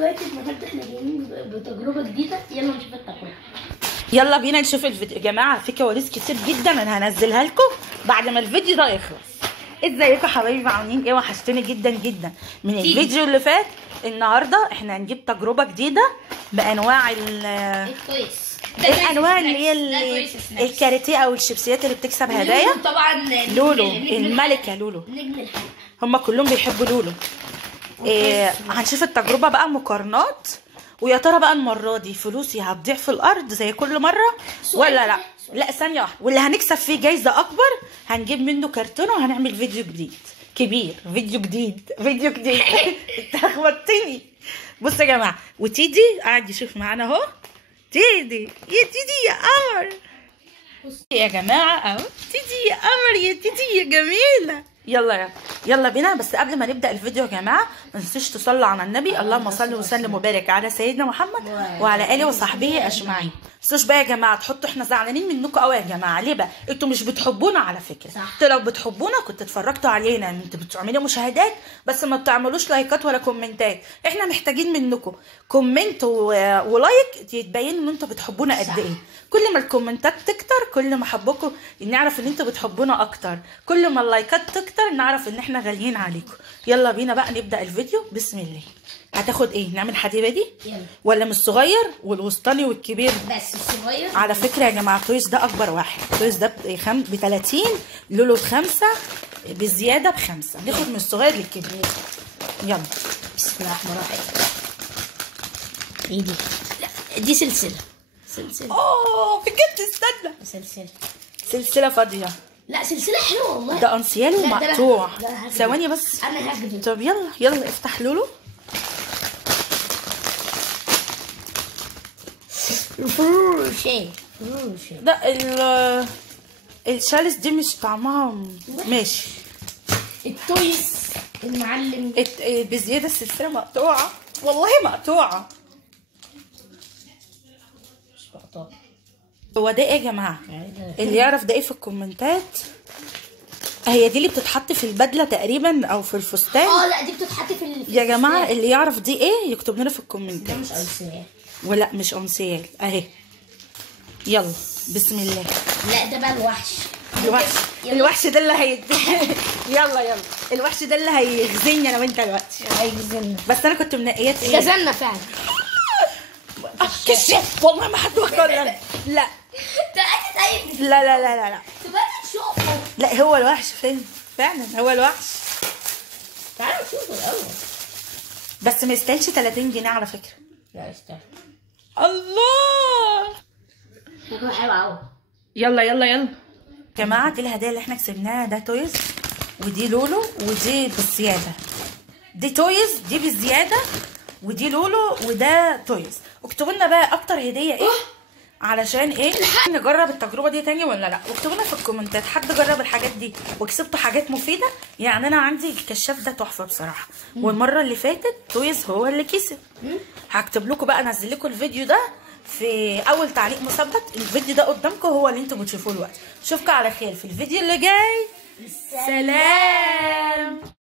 اخواتي النهارده احنا جايين بتجربه جديده. يلا نشوف التجربه. يلا بينا نشوف الفيديو يا جماعه. في كواليس كتير جدا انا هنزلها لكم بعد ما الفيديو ده يخلص. ازيكم حبايبي، عاملين ايه؟ وحشتوني جدا جدا من الفيديو اللي فات. النهارده احنا هنجيب تجربه جديده بانواع الكويس. الانواع اللي هي الكاراتيه او الشيبسيات اللي بتكسب هدايا. طبعا لولو الملكه، لولو نجم الحلقه. هم كلهم بيحبوا لولو. هنشوف التجربه بقى مقارنات، ويا ترى بقى المره دي فلوسي هتضيع في الارض زي كل مره ولا لا؟ لا ثانيه واحده، واللي هنكسب فيه جايزه اكبر هنجيب منه كرتونه وهنعمل فيديو جديد كبير. فيديو جديد انت اخوتني. بصوا يا جماعه، وتيدي قاعد يشوف معانا اهو. تيدي يا تيدي يا قمر، يا جماعه اهو. تيدي يا قمر، يا تيدي يا جميله. يلا بينا. بس قبل ما نبدا الفيديو يا جماعه ما تنسوش تصلوا على النبي. اللهم صل وسلم وبارك على سيدنا محمد وعلى اله وصحبه اجمعين. ما تنسوش بقى يا جماعه تحطوا، احنا زعلانين منكم قوي يا جماعه. ليه بقى؟ انتوا مش بتحبونا على فكره. انتوا لو بتحبونا كنتوا اتفرجتوا علينا. انتوا بتعملوا مشاهدات بس ما بتعملوش لايكات ولا كومنتات. احنا محتاجين منكم كومنت ولايك يتبين ان انتوا بتحبونا قد ايه. كل ما الكومنتات تكتر كل ما حبكم نعرف ان انتوا بتحبونا اكتر. كل ما اللايكات تكتر نعرف ان احنا غاليين عليكم. يلا بينا بقى نبدا الفيديو. بسم الله. هتاخد ايه؟ نعمل حديبه دي ولا من الصغير والوسطاني والكبير؟ بس الصغير. على فكره يا جماعه تويس ده اكبر واحد. تويس ده ب 30، لولو ب5، بالزياده ب5. ناخد من الصغير للكبير. يلا بسم الله الرحمن الرحيم. ايه دي؟ لا دي سلسله. بجد استنى. سلسله فاضيه. لا سلسله حلوه والله. ده انسيال ومقطوع. ثواني بس. انا هكذب. طب يلا افتح لولو. فروشي. ده الشالس دي مش طعمها ماشي. التويس المعلم بزياده. السلسله مقطوعه والله، مقطوعه. مش مقطوعه. هو ده ايه يا جماعه؟ اللي يعرف ده ايه في الكومنتات. هي دي اللي بتتحط في البدله تقريبا او في الفستان. لا دي بتتحط في يا جماعه اللي يعرف دي ايه يكتب لنا في الكومنتات. مش انسيال. ولا مش انسيال اهي. يلا بسم الله. لا ده بقى الوحش ده اللي يلا الوحش ده اللي هيغزلني انا وانت دلوقتي. هيغزلنا. بس انا كنت منقيات غزلنا فعلا. كشف والله ما حد وكرني. لا لا تبقى تشوفه. لا هو الوحش فعلا هو الوحش. تعالوا نشوفه الاول. بس ما يستاهلش 30 جنيه على فكره. لا يستاهل. الله. شكله حلو قوي. يلا يا جماعه، دي الهدايا اللي احنا كسبناها. ده تويز، ودي لولو، ودي بالزياده. دي تويز دي بالزياده، ودي لولو، وده تويز. اكتبوا لنا بقى اكتر هديه ايه علشان ايه نجرب التجربه دي تاني ولا لا. واكتبوا لنا في الكومنتات حد جرب الحاجات دي وكسبتوا حاجات مفيده. يعني انا عندي الكشاف ده تحفه بصراحه. والمره اللي فاتت تويز هو اللي كسب. هكتب لكم بقى، انزل لكم الفيديو ده في اول تعليق مثبت. الفيديو ده قدامكم هو اللي انتوا بتشوفوه دلوقتي. اشوفكم على خير في الفيديو اللي جاي. سلام.